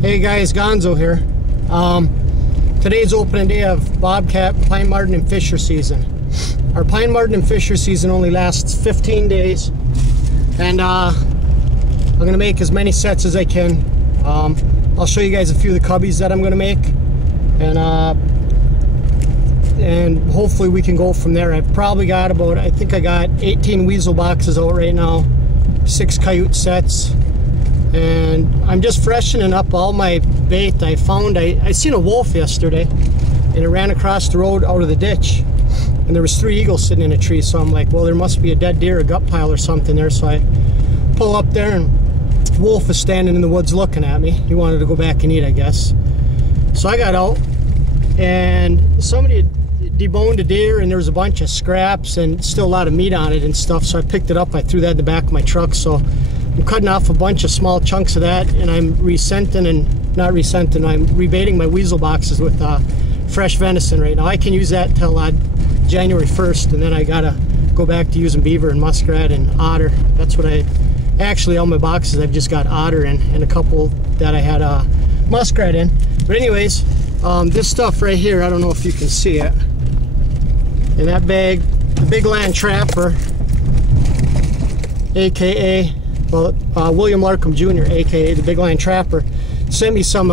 Hey guys, Gonzo here. Today's opening day of bobcat, pine marten, and fisher season. Our pine marten and fisher season only lasts 15 days, and I'm gonna make as many sets as I can. I'll show you guys a few of the cubbies that I'm gonna make, and hopefully we can go from there. I've probably got about, I think I got 18 weasel boxes out right now, 6 coyote sets. And I'm just freshening up all my bait. I seen a wolf yesterday, and it ran across the road out of the ditch, and there was 3 eagles sitting in a tree. So I'm like, well, there must be a dead deer, a gut pile or something there. So I pull up there, and wolf is standing in the woods looking at me. He wanted to go back and eat, I guess. So I got out, and somebody had deboned a deer, and there was a bunch of scraps and still a lot of meat on it and stuff. So I picked it up, I threw that in the back of my truck. So I'm cutting off a bunch of small chunks of that, and I'm I'm rebaiting my weasel boxes with fresh venison right now. I can use that till January 1st, and then I gotta go back to using beaver and muskrat and otter. That's what actually all my boxes I've just got otter in, and a couple that I had muskrat in. But anyways, this stuff right here, I don't know if you can see it. In that bag, the Big Land Trapper, aka William Larkham Jr., aka the Big Land Trapper, sent me some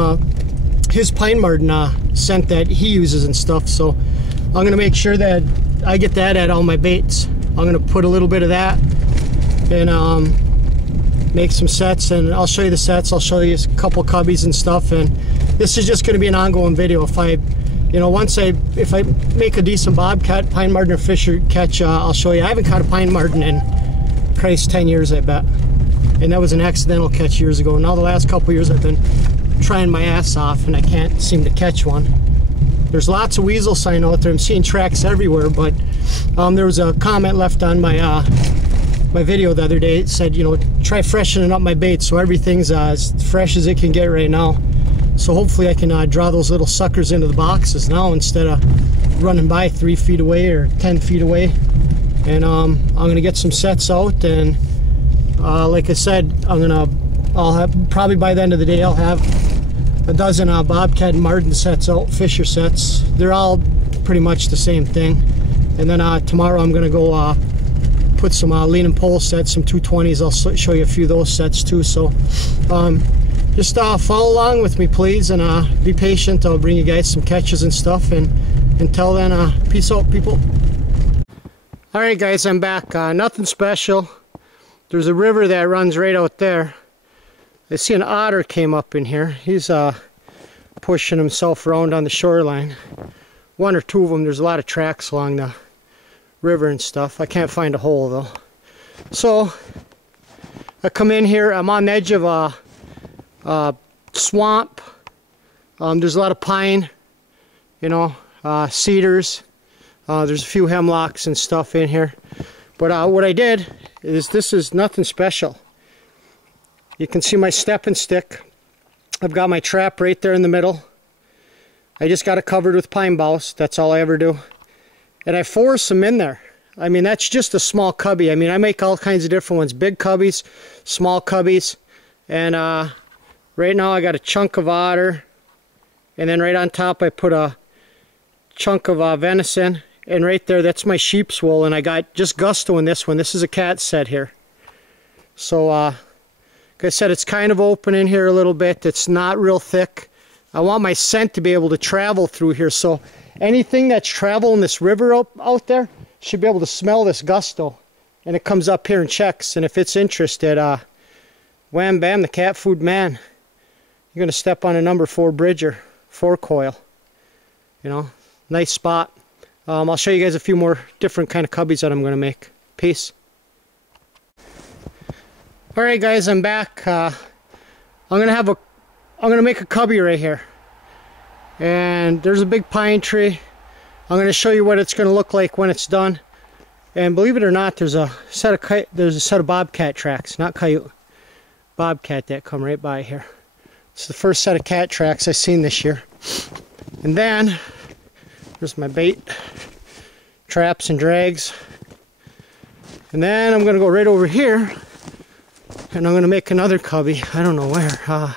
his pine marten scent that he uses and stuff. So I'm gonna make sure that I get that at all my baits. I'm gonna put a little bit of that and make some sets, and I'll show you the sets. I'll show you a couple cubbies and stuff, and this is just gonna be an ongoing video. If I make a decent bobcat, pine marten, or fisher catch, I'll show you. I haven't caught a pine marten in Christ 10 years, I bet. And that was an accidental catch years ago. Now the last couple years I've been trying my ass off, and I can't seem to catch one. There's lots of weasel sign out there. I'm seeing tracks everywhere, but there was a comment left on my my video the other day. It said, you know, try freshening up my bait, so everything's as fresh as it can get right now. So hopefully I can draw those little suckers into the boxes now instead of running by 3 feet away or 10 feet away. And I'm gonna get some sets out, and like I said, I'll have, probably by the end of the day, I'll have a dozen bobcat and marten sets out, fisher sets. They're all pretty much the same thing. And then tomorrow I'm gonna go put some lean and pole sets, some 220s. I'll show you a few of those sets too. So just follow along with me, please, and be patient. I'll bring you guys some catches and stuff, and until then, peace out, people. Alright guys, I'm back. Nothing special. There's a river that runs right out there. I see an otter came up in here. He's pushing himself around on the shoreline. 1 or 2 of them. There's a lot of tracks along the river and stuff. I can't find a hole though. So I come in here. I'm on the edge of a swamp. There's a lot of pine, you know, cedars. There's a few hemlocks and stuff in here. But what I did is, this is nothing special. You can see my stepping stick. I've got my trap right there in the middle. I just got it covered with pine boughs. That's all I ever do. And I force them in there. I mean, that's just a small cubby. I mean, I make all kinds of different ones. Big cubbies, small cubbies. And right now I got a chunk of otter. And then right on top I put a chunk of venison. And right there, that's my sheep's wool, and I got just gusto in this one. This is a cat set here. So, like I said, it's kind of open in here a little bit. It's not real thick. I want my scent to be able to travel through here, so anything that's traveling this river out there should be able to smell this gusto. And it comes up here and checks, and if it's interested, wham bam, the cat food man. You're going to step on a number 4 bridger, 4 coil. You know, nice spot. I'll show you guys a few more different kind of cubbies that I'm going to make. Peace. Alright guys, I'm back. I'm gonna make a cubby right here. And there's a big pine tree. I'm going to show you what it's going to look like when it's done. And believe it or not, there's a set of bobcat tracks, not coyote. Bobcat that come right by here. It's the first set of cat tracks I've seen this year. And then there's my bait, traps and drags. And then I'm going to go right over here, and I'm going to make another cubby. I don't know where.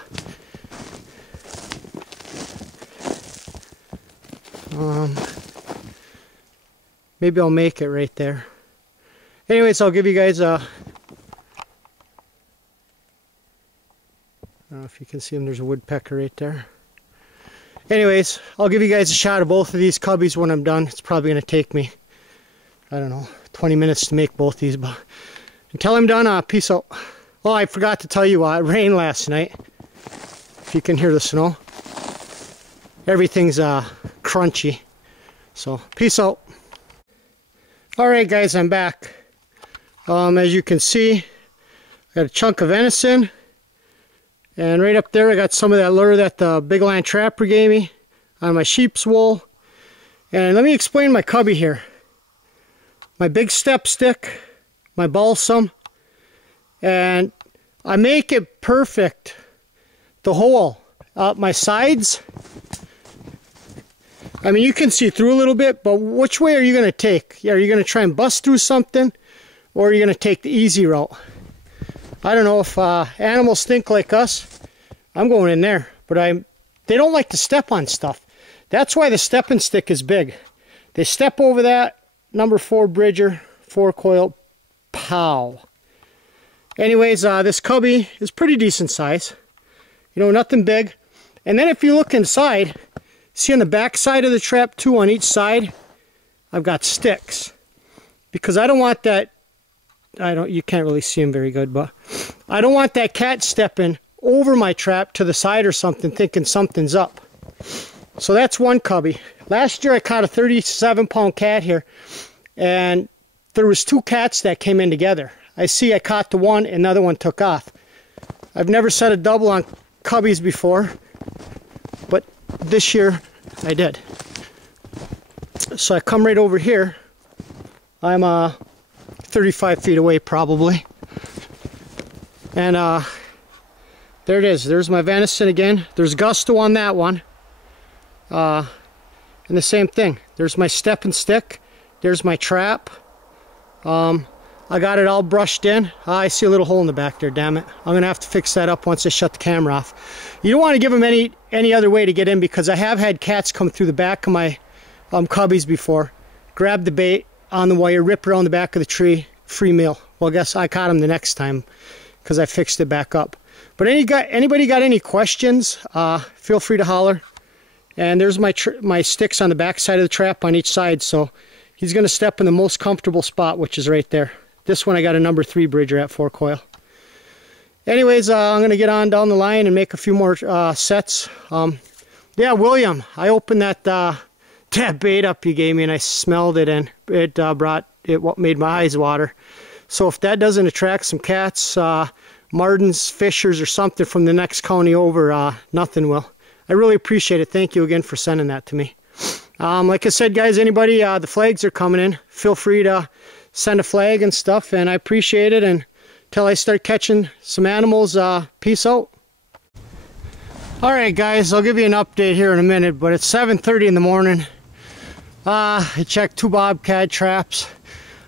Maybe I'll make it right there. Anyways, I'll give you guys a... I don't know if you can see them. There's a woodpecker right there. Anyways, I'll give you guys a shot of both of these cubbies when I'm done. It's probably going to take me, I don't know, 20 minutes to make both these. But until I'm done, peace out. Oh, I forgot to tell you, it rained last night. If you can hear the snow. Everything's crunchy. So, peace out. Alright guys, I'm back. As you can see, I got a chunk of venison. And right up there I got some of that lure that the big ANK Trapper gave me on my sheep's wool. And let me explain my cubby here. My big step stick, my balsam, and I make it perfect. The hole, my sides, I mean you can see through a little bit, but which way are you going to take? Are you going to try and bust through something, or are you going to take the easy route? I don't know if animals think like us. I'm going in there, but they don't like to step on stuff. That's why the stepping stick is big. They step over that, number 4 bridger, 4 coil, pow. Anyways, this cubby is pretty decent size. You know, nothing big. And then if you look inside, see on the back side of the trap too, on each side, I've got sticks. Because I don't want that, you can't really see them very good, but I don't want that cat stepping over my trap to the side or something, thinking something's up. So that's one cubby. Last year I caught a 37-pound cat here, and there was 2 cats that came in together. I caught the one, and another one took off. I've never set a double on cubbies before, but this year I did. So I come right over here. I'm 35 feet away probably, and there it is. There's my venison again. There's gusto on that one, and the same thing. There's my stepping stick. There's my trap. I got it all brushed in. I see a little hole in the back there, damn it. I'm gonna have to fix that up once I shut the camera off. You don't want to give them any other way to get in, because I have had cats come through the back of my cubbies before, grab the bait on the wire, rip around the back of the tree, free meal. Well, I guess I caught them the next time because I fixed it back up. But anybody got any questions, feel free to holler. And there's my sticks on the back side of the trap on each side, so he's going to step in the most comfortable spot, which is right there. This one I got a number 3 bridger at 4 coil. Anyways, I'm going to get on down the line and make a few more sets. Yeah, William, I opened that bait up you gave me, and I smelled it, and it what made my eyes water. So if that doesn't attract some cats, Martins, Fishers, or something from the next county over, nothing will. I really appreciate it. Thank you again for sending that to me. Like I said, guys, anybody, the flags are coming in. Feel free to send a flag and stuff, and I appreciate it. And until I start catching some animals, peace out. Alright guys, I'll give you an update here in a minute, but it's 7:30 in the morning. I checked 2 bobcat traps.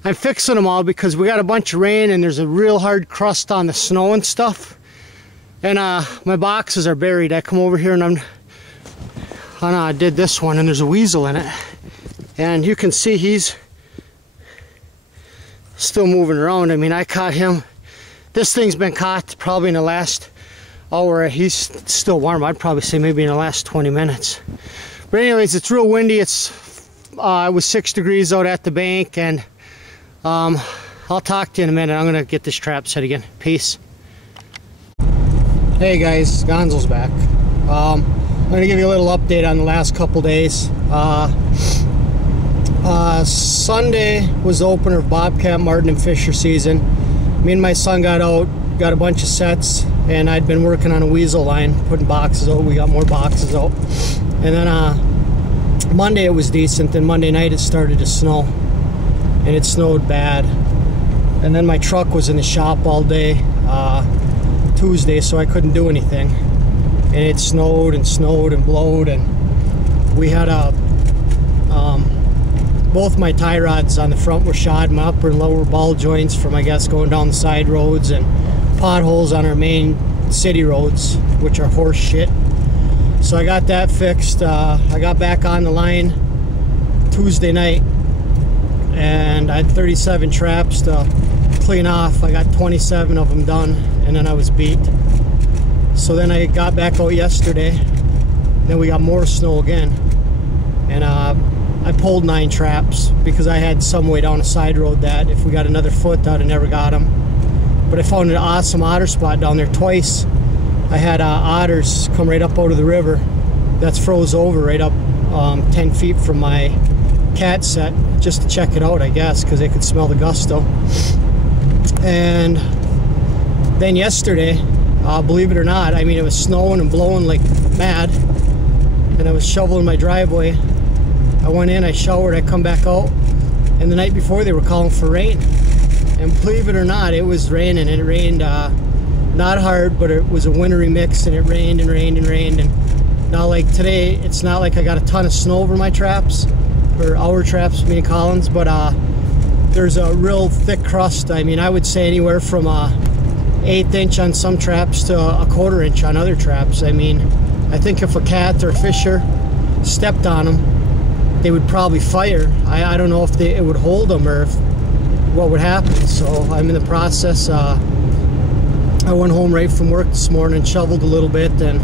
I'm fixing them all because we got a bunch of rain and there's a real hard crust on the snow and stuff. And my boxes are buried. I come over here and I did this one, and there's a weasel in it. And you can see he's still moving around. I mean, I caught him. This thing's been caught probably in the last hour. He's still warm. I'd probably say maybe in the last 20 minutes. But anyways, it's real windy. It was 6 degrees out at the bank, and I'll talk to you in a minute. I'm gonna get this trap set again. Peace. Hey guys, Gonzo's back. I'm gonna give you a little update on the last couple days. Sunday was the opener of bobcat, martin, and fisher season. Me and my son got out, got a bunch of sets, and I'd been working on a weasel line, putting boxes out. We got more boxes out. And then Monday it was decent, then Monday night it started to snow, and it snowed bad. And then my truck was in the shop all day Tuesday, so I couldn't do anything. And it snowed and snowed and blowed, and we had both my tie rods on the front were shot, my upper and lower ball joints from, I guess, going down the side roads, and potholes on our main city roads, which are horse shit. So I got that fixed. I got back on the line Tuesday night, and I had 37 traps to clean off. I got 27 of them done, and then I was beat. So then I got back out yesterday, then we got more snow again, and I pulled 9 traps because I had some way down a side road that if we got another foot I'd have never got them. But I found an awesome otter spot down there twice. I had otters come right up out of the river that's froze over right up 10 feet from my cat set, just to check it out, I guess, because they could smell the gusto. And then yesterday, believe it or not, I mean, it was snowing and blowing like mad, and I was shoveling my driveway. I went in, I showered, I come back out, and the night before they were calling for rain. And believe it or not, it was raining. It rained not hard, but it was a wintry mix, and it rained and rained and rained. And now, like today, it's not like I got a ton of snow over my traps, or our traps, me and Collins, but there's a real thick crust. I mean, I would say anywhere from 1/8 inch on some traps to 1/4 inch on other traps. I mean, I think if a cat or a fisher stepped on them, they would probably fire. I don't know if it would hold them or if, what would happen. So I'm in the process. I went home right from work this morning, shoveled a little bit, and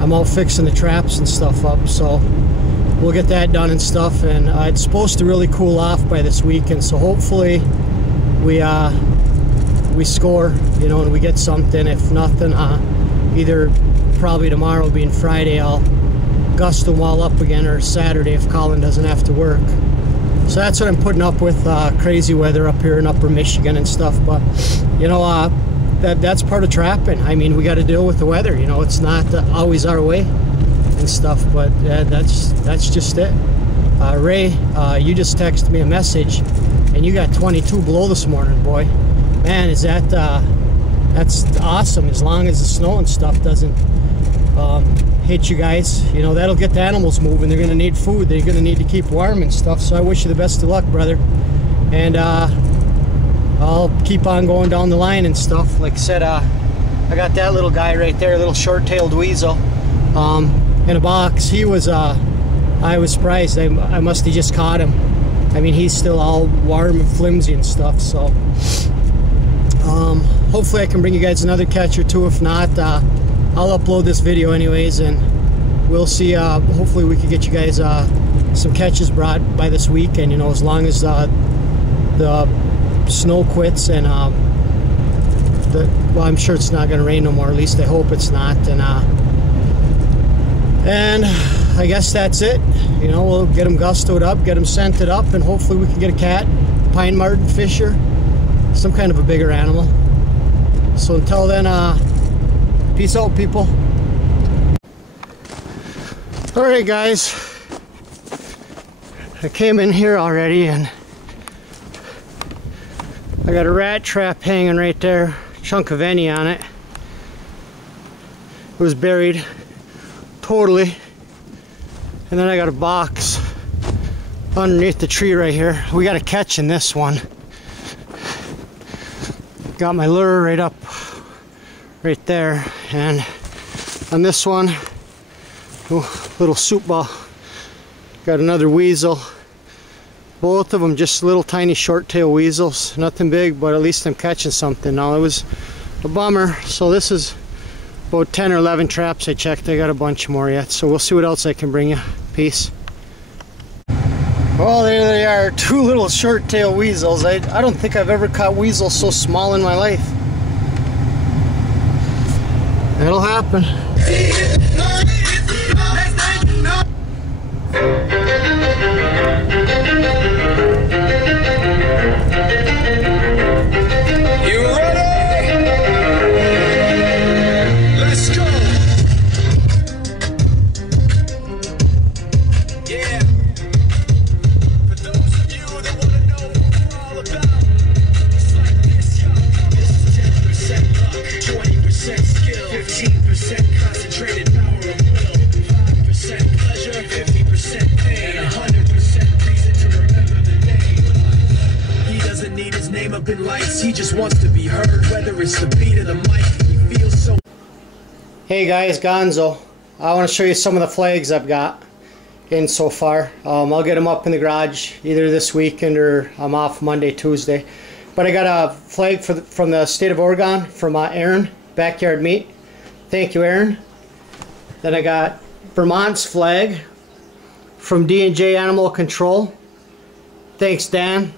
I'm all fixing the traps and stuff up. So we'll get that done and stuff, and it's supposed to really cool off by this weekend. So hopefully we score, you know, and we get something. If nothing, either probably tomorrow being Friday, I'll gust them all up again, or Saturday if Colin doesn't have to work. So that's what I'm putting up with, crazy weather up here in upper Michigan and stuff. But you know, that's part of trapping. I mean, we got to deal with the weather, you know. It's not always our way and stuff, but that's just it. Ray, you just texted me a message, and you got 22 below this morning, boy. Man, is that's awesome. As long as the snow and stuff doesn't hit you guys, you know, that'll get the animals moving. They're gonna need food, they're gonna need to keep warm and stuff. So I wish you the best of luck, brother, and I'll keep on going down the line and stuff. Like I said, I got that little guy right there, a little short-tailed weasel, in a box. He was I was surprised. I must have just caught him. I mean, he's still all warm and flimsy and stuff. So hopefully I can bring you guys another catch or two. If not, I'll upload this video anyways, and we'll see. Hopefully we can get you guys some catches brought by this weekend, you know, as long as the snow quits, and well, I'm sure it's not going to rain no more. At least I hope it's not. And I guess that's it. You know, we'll get them gustoed up, get them scented up, and hopefully we can get a cat, pine marten, fisher, some kind of a bigger animal. So until then, peace out, people. Alright guys, I came in here already, and I got a rat trap hanging right there, chunk of any on it. It was buried totally. And then I got a box underneath the tree right here. We got a catch in this one. Got my lure right up right there, and on this one, little soup ball, got another weasel. Both of them just little tiny short tail weasels, nothing big, but at least I'm catching something. Now it was a bummer. So this is about 10 or 11 traps I checked. I got a bunch more yet, so we'll see what else I can bring you. Peace. Well, there they are, two little short tail weasels. I don't think I've ever caught weasels so small in my life. It'll happen. You ready? Let's go. Yeah. For those of you that want to know what we're all about, it's like this, yo. This is 10% luck, 20% skill, 15% concentrated power of will, 5% pleasure, 50% pain, and 100% reason to remember the name. He doesn't need his name up in lights, he just wants to be heard, whether it's the beat of the mic. He feels so. Hey guys, Gonzo. I want to show you some of the flags I've got. in so far. I'll get them up in the garage either this weekend or I'm off Monday, Tuesday. But I got a flag from the state of Oregon from Aaron, Backyard Meat. Thank you, Aaron. Then I got Vermont's flag from D&J Animal Control. Thanks, Dan,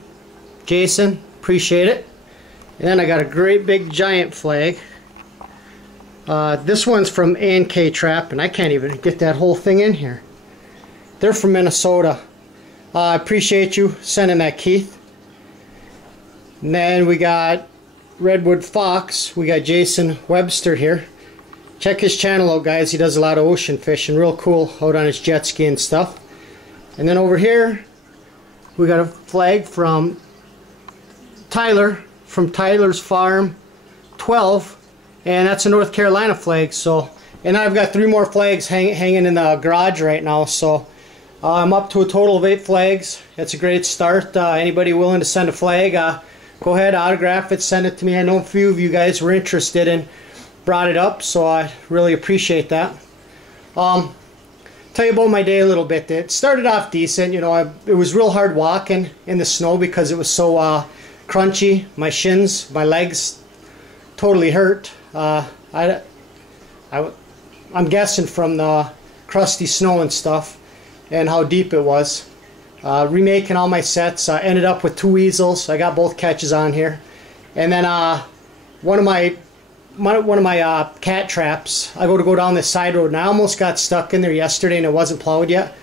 Jason, appreciate it. And then I got a great big giant flag. This one's from ANK Trapping. I can't even get that whole thing in here. They're from Minnesota. I appreciate you sending that, Keith. And then we got RedwoodFox. We got Jason Webster here. Check his channel out, guys. He does a lot of ocean fishing. Real cool out on his jet ski and stuff. And then over here, we got a flag from Tyler, from Tyler's Farm 12. And that's a North Carolina flag. So, and I've got 3 more flags hanging in the garage right now. So I'm up to a total of 8 flags. That's a great start. Anybody willing to send a flag, go ahead, autograph it, send it to me. I know a few of you guys were interested and brought it up, so I really appreciate that. Tell you about my day a little bit. It started off decent. You know, it was real hard walking in the snow because it was so crunchy. My shins, my legs totally hurt. I'm guessing from the crusty snow and stuff and how deep it was. Remaking all my sets. I ended up with 2 weasels. I got both catches on here. And then one of my cat traps, I go down this side road and I almost got stuck in there yesterday and it wasn't plowed yet.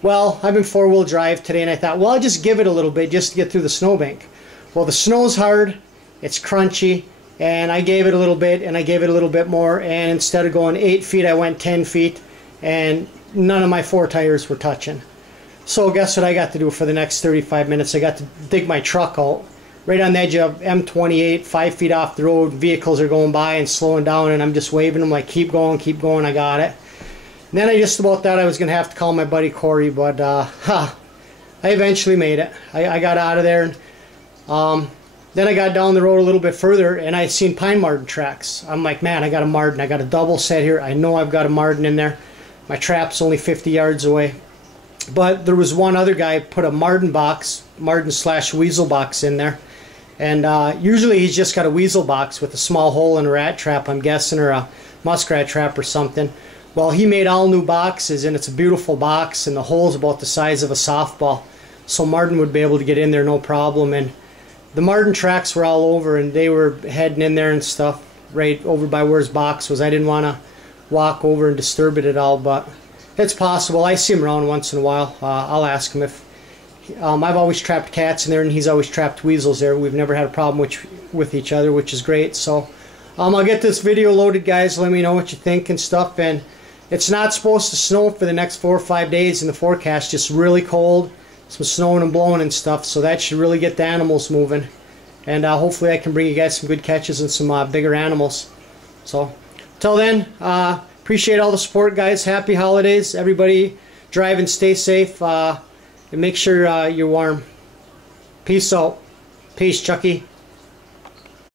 Well, I've been 4-wheel drive today and I thought, well, I'll just give it a little bit just to get through the snowbank. Well, the snow's hard, it's crunchy, and I gave it a little bit and I gave it a little bit more, and instead of going 8 feet I went 10 feet and none of my 4 tires were touching. So guess what I got to do for the next 35 minutes? I got to dig my truck out right on the edge of M28, 5 feet off the road. Vehicles are going by and slowing down, and I'm just waving them like, keep going, I got it. And then I just about thought I was going to have to call my buddy Corey, but I eventually made it. I got out of there. And, then I got down the road a little bit further and I seen pine marten tracks. I'm like, man, I got a marten. I got a double set here. I know I've got a marten in there. My trap's only 50 yards away. But there was one other guy put a marten / weasel box in there. And usually he's just got a weasel box with a small hole and a rat trap, I'm guessing, or a muskrat trap or something. Well, he made all new boxes, and it's a beautiful box, and the hole's about the size of a softball. So marten would be able to get in there no problem. And the marten tracks were all over, and they were heading in there and stuff right over by where his box was. I didn't want to walk over and disturb it at all, but it's possible. I see him around once in a while. I'll ask him if... I've always trapped cats in there, and he's always trapped weasels there. We've never had a problem with each other, which is great. So I'll get this video loaded, guys. Let me know what you think and stuff. And it's not supposed to snow for the next 4 or 5 days in the forecast. Just really cold. Some snowing and blowing and stuff, so that should really get the animals moving. And hopefully I can bring you guys some good catches and some bigger animals. So till then, appreciate all the support, guys. Happy holidays. Everybody drive and stay safe, and make sure you're warm. Peace out. Peace, Chucky.